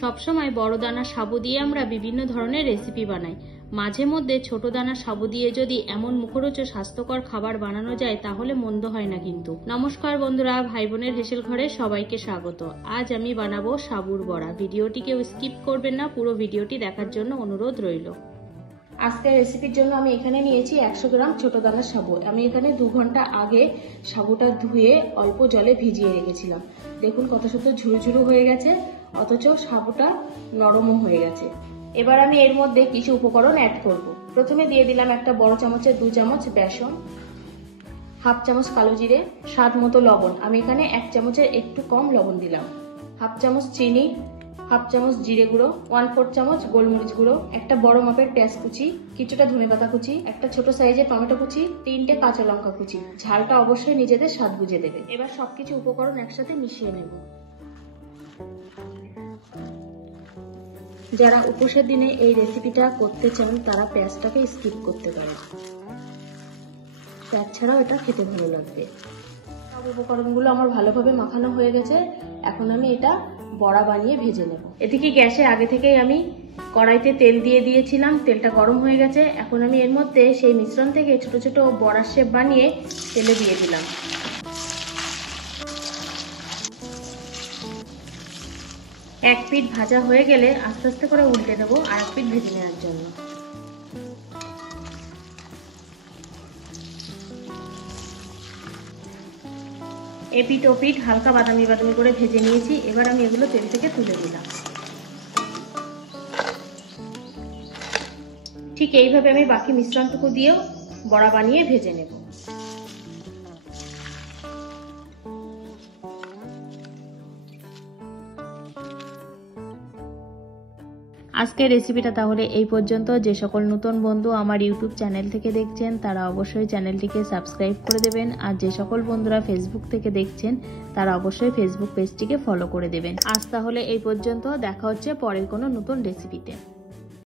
সবসময় বড় দানা সাবু দিয়ে আমরা বিভিন্ন ধরনের রেসিপি বানাই। মাঝে মধ্যে ছোট দানা সাবু দিয়ে যদি এমন মুখরোচক স্বাস্থ্যকর খাবার বানানো যায় তাহলে মন্দ হয় না কিন্তু। নমস্কার বন্ধুরা, ভাই বোনের হেসেল ঘরে সবাইকে স্বাগত। আজ আমি বানাবো সাবুর বড়া। ভিডিওটি কেউ স্কিপ করবেন না, পুরো ভিডিওটি দেখার জন্য অনুরোধ রইল। আজকের রেসিপির জন্য আমি এখানে নিয়েছি 100 গ্রাম ছোট দানার সাবু। আমি এখানে 2 ঘন্টা আগে সাবুটা ধুয়ে অল্প জলে ভিজিয়ে রেখেছিলাম। দেখুন কত সুন্দর ঝুরঝুরু হয়ে গেছে, অথচ সাবুটা নরমও হয়ে গেছে। এবার আমি এর মধ্যে কিছু উপকরণ অ্যাড করব। প্রথমে দিয়ে দিলাম একটা বড় চামচের 2 চামচ বেসন, হাফ চামচ কালো জিরে, স্বাদ মতো লবণ। আমি এখানে 1 চামচের একটু কম লবণ দিলাম, হাফ চামচ চিনি, হাফ চামচ জিরে গুঁড়ো, 1/4 চামচ গোলমরিচ গুঁড়ো, একটা বড় মাপের পেঁয়াজ কুচি, কিছুটা ধনেপাতা কুচি, একটা ছোট সাইজের টমেটো কুচি, 3টে কাঁচা লঙ্কা কুচি। ঝালটা অবশ্যই নিজেদের স্বাদ বুঝে দেবে। এবার সবকিছু উপকরণ একসাথে মিশিয়ে নেব। যারা উপোসের দিনে এই রেসিপিটা করতে চান তারা পেঁয়াজটাকে স্কিপ করতে পারেন, পেঁয়াজ ছাড়াও এটা খেতে ভালো লাগবে। সব উপকরণগুলো আমার ভালোভাবে মাখানো হয়ে গেছে। এখন আমি এটা বড়া বানিয়ে ভেজে নেব। এদিকে গ্যাসে আগে থেকেই আমি কড়াইতে তেল দিয়ে দিয়েছিলাম, তেলটা গরম হয়ে গেছে। এখন আমি এর মধ্যে সেই মিশ্রণ থেকে ছোট ছোট বড়ার শেপ বানিয়ে তেলে দিয়ে দিলাম। এক পিঠ ভাজা হয়ে গেলে আস্তে আস্তে করে উল্টে দেবো আর এক পিঠ ভেজে নেওয়ার জন্য। এপিঠ ওপিঠ হালকা বাদামি বাদামি করে ভেজে নিয়েছি। এবার আমি এগুলো তেল থেকে তুলে দিলাম। ঠিক এইভাবে আমি বাকি মিশ্রণটুকু দিয়েও বড়া বানিয়ে ভেজে নেব। আজকের রেসিপিটা তাহলে এই পর্যন্ত। যে সকল নতুন বন্ধু আমার ইউটিউব চ্যানেল থেকে দেখছেন তারা অবশ্যই চ্যানেলটিকে সাবস্ক্রাইব করে দেবেন, আর যে সকল বন্ধুরা ফেসবুক থেকে দেখছেন তারা অবশ্যই ফেসবুক পেজটিকে ফলো করে দেবেন। আজ তাহলে এই পর্যন্ত, দেখা হচ্ছে পরের কোনো নতুন রেসিপিতে।